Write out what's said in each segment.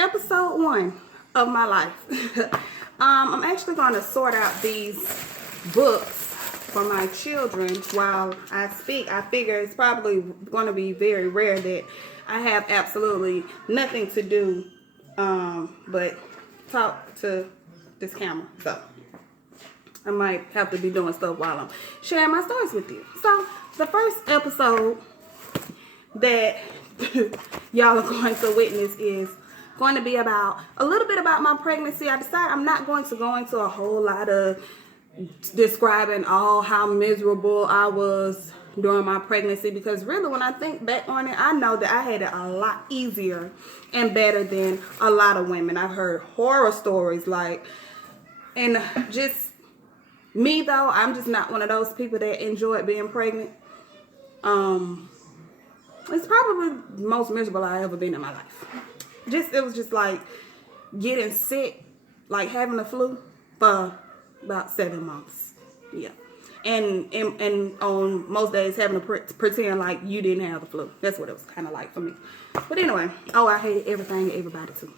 episode 1 of my life. I'm actually going to sort out these books for my children while I speak. I figure it's probably going to be very rare that I have absolutely nothing to do but talk to this camera. So I might have to be doing stuff while I'm sharing my stories with you. So the first episode that y'all are going to witness is going to be about a little bit about my pregnancy. I decided I'm not going to go into a whole lot of describing all how miserable I was during my pregnancy, because really when I think back on it, I know that I had it a lot easier and better than a lot of women. I've heard horror stories and just me though, I'm just not one of those people that enjoyed being pregnant. It's probably the most miserable I ever been in my life. It was just like getting sick, like having the flu for about 7 months. Yeah. And on most days having to pretend like you didn't have the flu. That's what it was kind of like for me. But anyway, I hated everything and everybody too.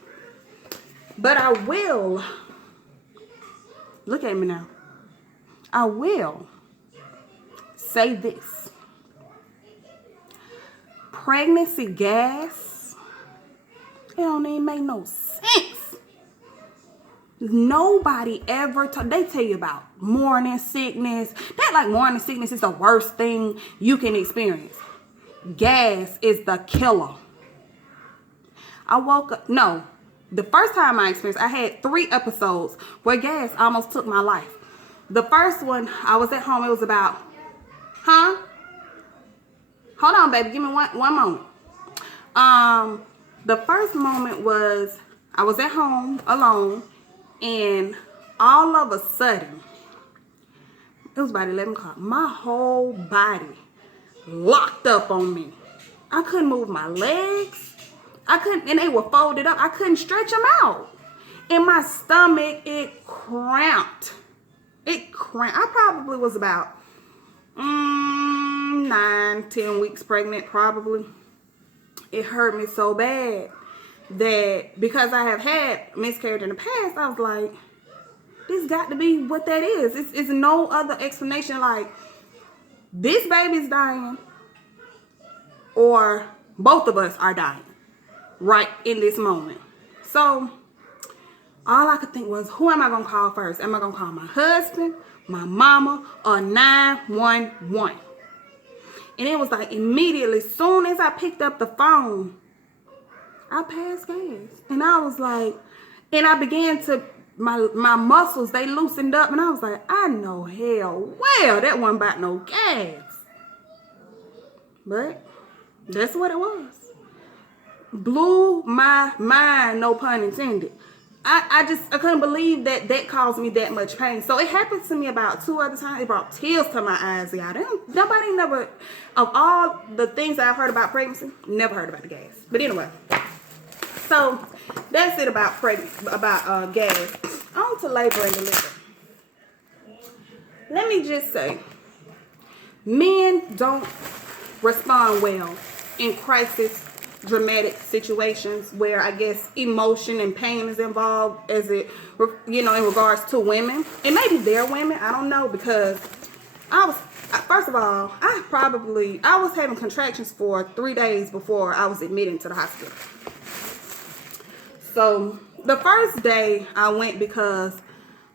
But I will, look at me now. I will say this. Pregnancy gas, it don't even make no sense. Nobody ever, they tell you about morning sickness. That like morning sickness is the worst thing you can experience. Gas is the killer. I woke up, no, the first time I experienced, I had 3 episodes where gas almost took my life. The first one, I was at home, it was about, Hold on, baby. Give me one moment. The first moment was I was at home alone, and all of a sudden, it was about 11 o'clock. My whole body locked up on me. I couldn't move my legs. And they were folded up. I couldn't stretch them out. In my stomach, it cramped. I probably was about 9-10 weeks pregnant, probably. It hurt me so bad that because I have had miscarriage in the past, I was like, this got to be what that is. It's no other explanation. Like, this baby's dying or both of us are dying right in this moment. So all I could think was, who am I going to call first? Am I going to call my husband, my mama, or 911? And it was like immediately, soon as I picked up the phone, I passed gas. And I was like, and I began to, my muscles, they loosened up. And I was like, I know hell well that wasn't about no gas. But that's what it was. Blew my mind, no pun intended. I couldn't believe that caused me that much pain. So it happened to me about 2 other times. It brought tears to my eyes, y'all. Nobody never, of all the things that I've heard about pregnancy, never heard about the gas. But anyway, so that's it about gas. On to labor and delivery. Let me just say, men don't respond well in crisis dramatic situations where I guess emotion and pain is involved in regards to women. And maybe they're women, I don't know, because first of all, I was having contractions for 3 days before I was admitted to the hospital. So the first day I went because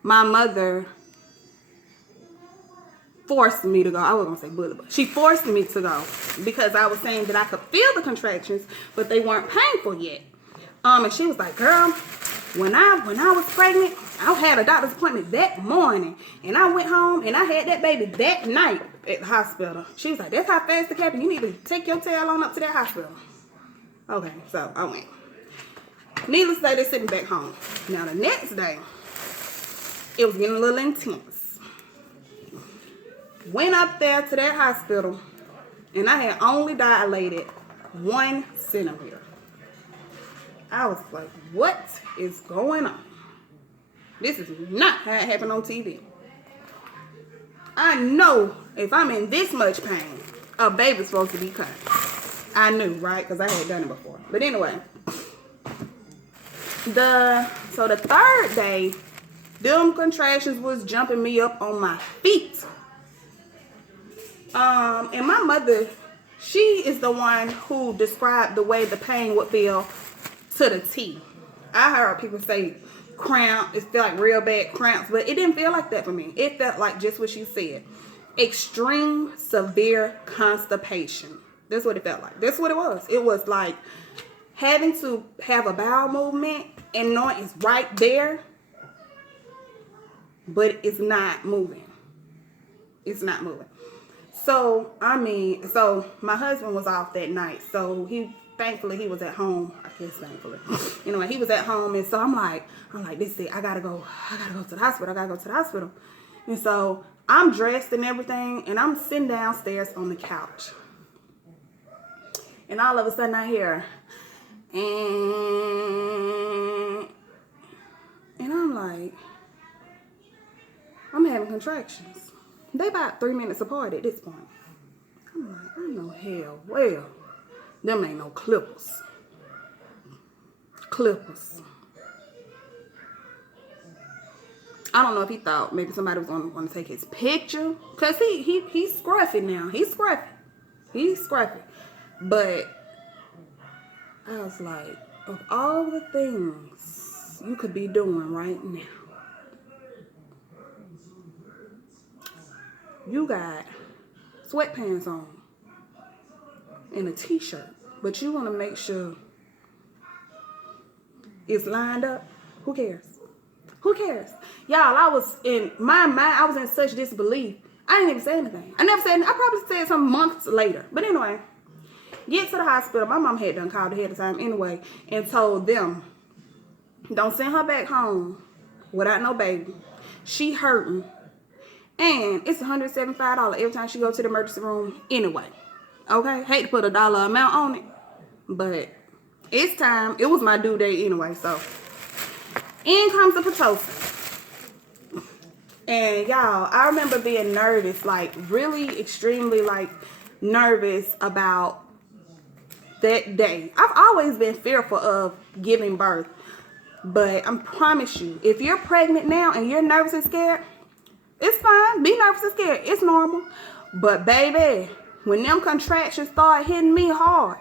my mother forced me to go. I wasn't going to say bully, but she forced me to go because I was saying that I could feel the contractions, but they weren't painful yet. And she was like, girl, when I was pregnant, I had a doctor's appointment that morning, and I went home and I had that baby that night at the hospital. She was like, that's how fast it happened. You need to take your tail on up to that hospital. Okay, so I went. Needless to say, they're sitting back home. Now the next day, it was getting a little intense. Went up there to that hospital, and I had only dilated 1 centimeter. I was like, what is going on? This is not how it happened on TV. I know if I'm in this much pain, a baby's supposed to be cut. I knew, right? Because I had done it before. But anyway, So the third day, them contractions was jumping me up on my feet. And my mother, she is the one who described the way the pain would feel to the T. I heard people say cramp, it felt like real bad cramps, but it didn't feel like that for me. It felt like just what she said. Extreme, severe constipation. That's what it felt like. That's what it was. It was like having to have a bowel movement and knowing it's right there, but it's not moving. It's not moving. So, so my husband was off that night. So thankfully he was at home. I guess thankfully. Anyway, he was at home. And so I'm like, this is it. I gotta go to the hospital. And so I'm dressed and everything, and I'm sitting downstairs on the couch. And all of a sudden I hear, and I'm like, I'm having contractions. They about 3 minutes apart at this point. I'm like, I know hell well, them ain't no clippers. I don't know if he thought maybe somebody was going to take his picture, cause he's scruffy now. He's scruffy. But I was like, of all the things you could be doing right now, you got sweatpants on and a t-shirt, but you want to make sure it's lined up. Who cares? Y'all, I was in my mind, I was in such disbelief. I didn't even say anything. I probably said some months later. But anyway, get to the hospital. My mom had done called ahead of time anyway and told them, don't send her back home without no baby. She hurting. And it's $175 every time she go to the emergency room anyway. Okay? Hate to put a dollar amount on it, but it's time. It was my due date anyway, so. In comes the Pitocin. And y'all, I remember being nervous, like really extremely like nervous about that day. I've always been fearful of giving birth. But I promise you, if you're pregnant now and you're nervous and scared, it's fine. Be nervous and scared. It's normal. But baby, when them contractions started hitting me hard,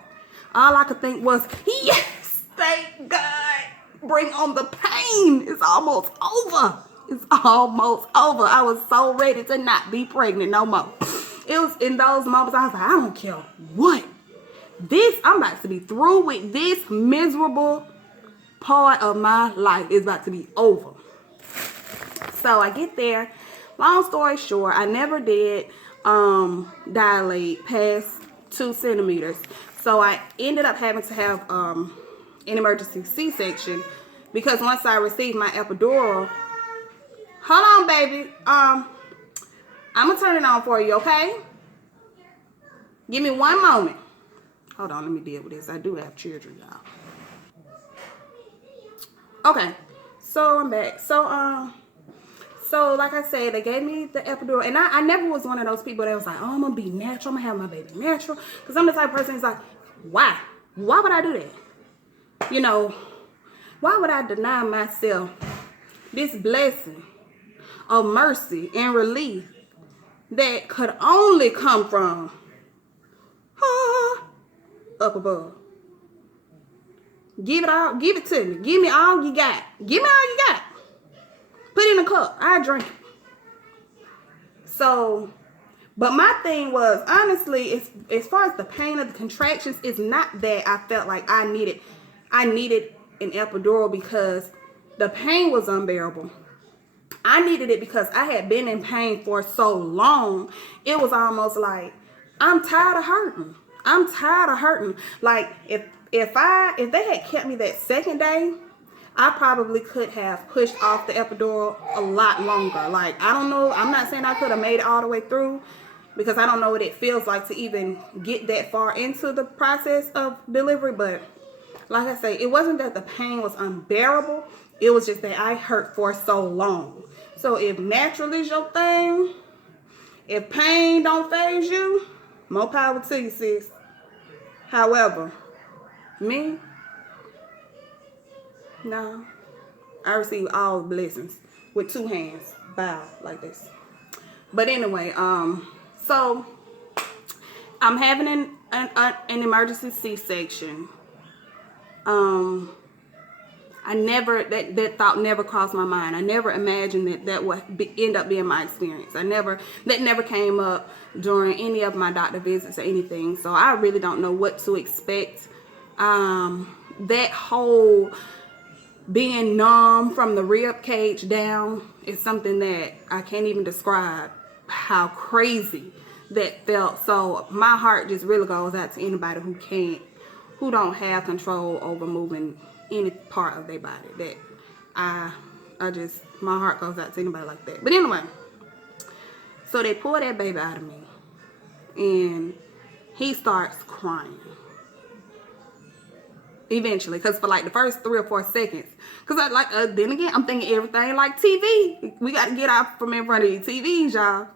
all I could think was, yes, thank God. Bring on the pain. It's almost over. I was so ready to not be pregnant no more. It was in those moments I was like, I don't care what. I'm about to be through with this miserable part of my life. Is about to be over. So I get there. Long story short, I never did dilate past 2 centimeters. So I ended up having to have an emergency C-section because once I received my epidural, hold on, baby. I'm gonna turn it on for you, okay? Give me one moment. Hold on, let me deal with this. I do have children, y'all. Okay, so I'm back. So like I said, they gave me the epidural, and I never was one of those people that was like, oh, I'm gonna be natural. I'm gonna have my baby natural, because I'm the type of person who's like, why? Why would I do that? You know, why would I deny myself this blessing of mercy and relief that could only come from up above? Give it to me. Give me all you got. Put it in a cup. I drink it. So, but my thing was, honestly, as far as the pain of the contractions, it's not that I felt like I needed an epidural because the pain was unbearable. I needed it because I had been in pain for so long. It was almost like, I'm tired of hurting. Like, if they had kept me that second day, I probably could have pushed off the epidural a lot longer. Like, I don't know. I'm not saying I could have made it all the way through because I don't know what it feels like to even get that far into the process of delivery. But like I say, it wasn't that the pain was unbearable. It was just that I hurt for so long. So if natural is your thing, if pain don't faze you, more power to you, sis. However, me, No. I receive all blessings with 2 hands. Bow like this. But anyway, so I'm having an emergency C-section. I never, that thought never crossed my mind. I never imagined that would end up being my experience. That never came up during any of my doctor visits or anything. So I really don't know what to expect. That whole being numb from the rib cage down is something that I can't even describe how crazy that felt. So my heart just really goes out to anybody who don't have control over moving any part of their body. That my heart goes out to anybody like that. But anyway, so they pull that baby out of me, and he starts crying. Eventually, because for like the first 3 or 4 seconds, because then again, I'm thinking everything like TV. We got to get out from in front of these TVs, y'all.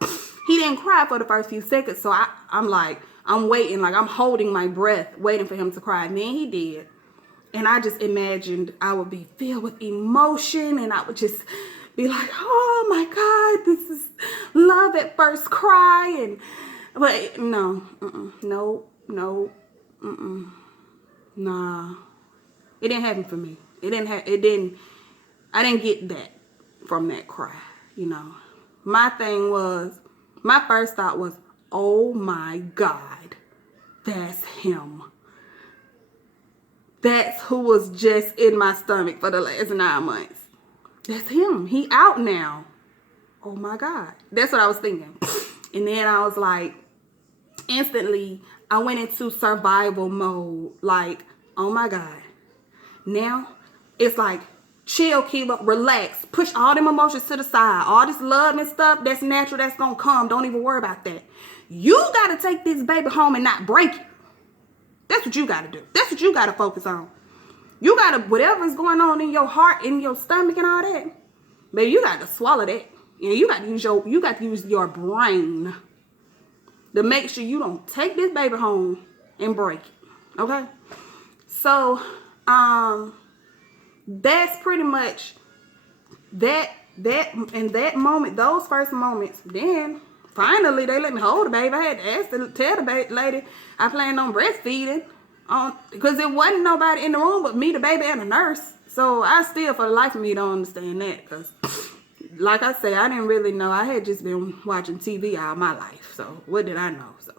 He didn't cry for the first few seconds, so I'm waiting, like I'm holding my breath, waiting for him to cry. And then he did. And I just imagined I would be filled with emotion, and I would just be like, oh my God, this is love at first cry. But no, nah, it didn't happen for me. I didn't get that from that cry, you know. My first thought was, oh my God, that's him. That's who was just in my stomach for the last 9 months. That's him. He out now. Oh my God. That's what I was thinking. And then I was like, instantly, I went into survival mode. Like, oh my God. Now, it's like, chill, Keela, relax. Push all them emotions to the side. All this love and stuff, that's natural, that's going to come. Don't even worry about that. You got to take this baby home and not break it. That's what you got to do. That's what you got to focus on. You got to, whatever's going on in your heart, in your stomach and all that, baby, you got to swallow that. And you got to use your brain to make sure you don't take this baby home and break it. Okay? So, that's pretty much that in that moment, those first moments. Then finally they let me hold the baby. I had to tell the lady I planned on breastfeeding, because there wasn't nobody in the room but me, the baby, and a nurse. So I still, for the life of me, don't understand that, because like I say, I didn't really know. I had just been watching TV all my life, so what did I know? So,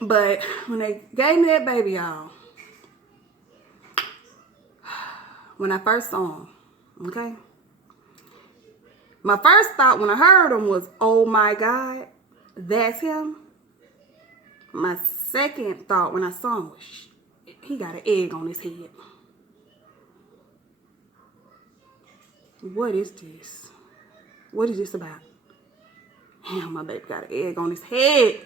but when they gave me that baby, y'all, when I first saw him, okay, my first thought when I heard him was, oh my God, that's him. My second thought when I saw him was, he got an egg on his head. What is this? What is this about? Damn, my baby got an egg on his head.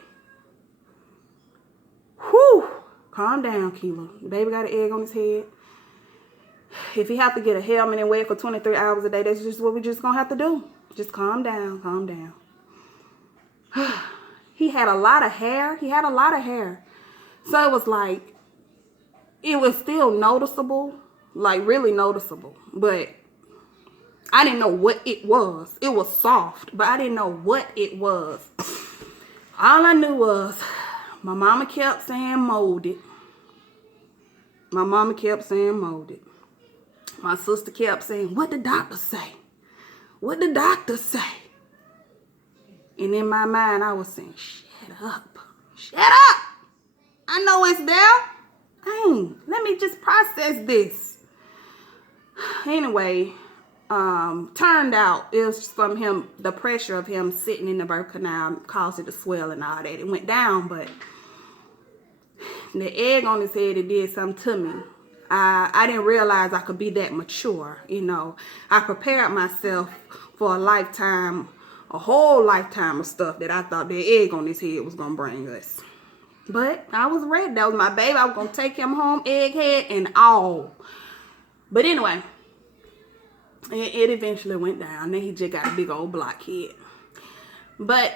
Whew. Calm down, Keela. The baby got an egg on his head. If he have to get a helmet and wait for 23 hours a day, that's just what we just gonna have to do. Just calm down, calm down. He had a lot of hair. So it was like, it was still noticeable, like really noticeable. But I didn't know what it was. It was soft, but I didn't know what it was. All I knew was my mama kept saying molded. My sister kept saying, what the doctor say? What the doctor say? And in my mind, I was saying, shut up. Shut up. I know it's there. Dang, let me just process this. Anyway, turned out it was from him, the pressure of him sitting in the birth canal caused it to swell and all that. It went down, but the egg on his head, it did something to me. I didn't realize I could be that mature, you know. I prepared myself for a whole lifetime of stuff that I thought the egg on his head was going to bring us. But I was ready. That was my baby. I was going to take him home, egghead and all. But anyway, it eventually went down. Then he just got a big old blockhead. But